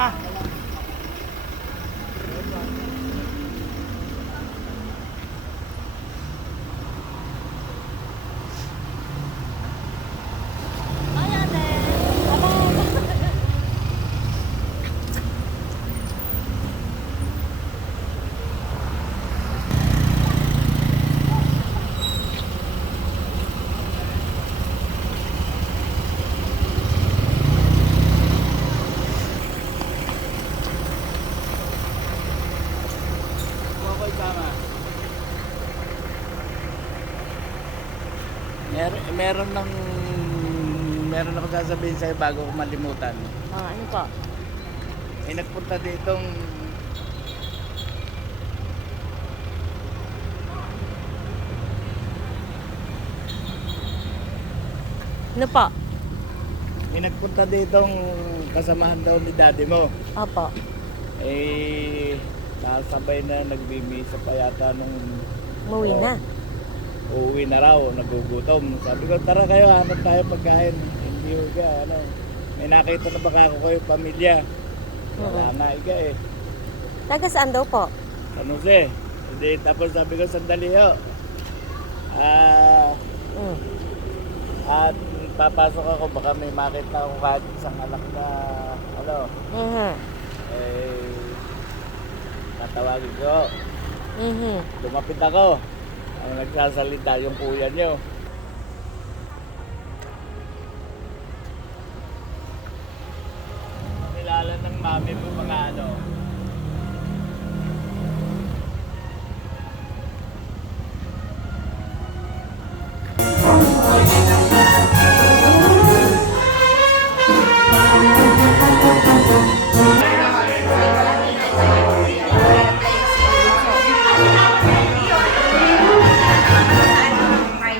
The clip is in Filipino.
ka. Meron ako sasabihin sa'yo bago ko malimutan. Ano po? May nagpunta ditong Ano po? may nagpunta ditong kasamahan daw ni daddy mo. Opo. Nasabay na nagbimisa pa yata nung Umuwi na. uuwi na raw, nagugutom. Sabi ko, tara kayo, hanap tayo pagkain. Hindi ko may nakita na baka ako kayo pamilya. Wala na iga eh. Taga saan daw po? San Jose. Hindi, tapos sabi ko, sandali ho. At papasok ako, baka may makita ako kahit isang anak na, tatawagin ko. Lumapit ako. Ang nagsasalita yung kuya nyo. Kilala ng mami mo mga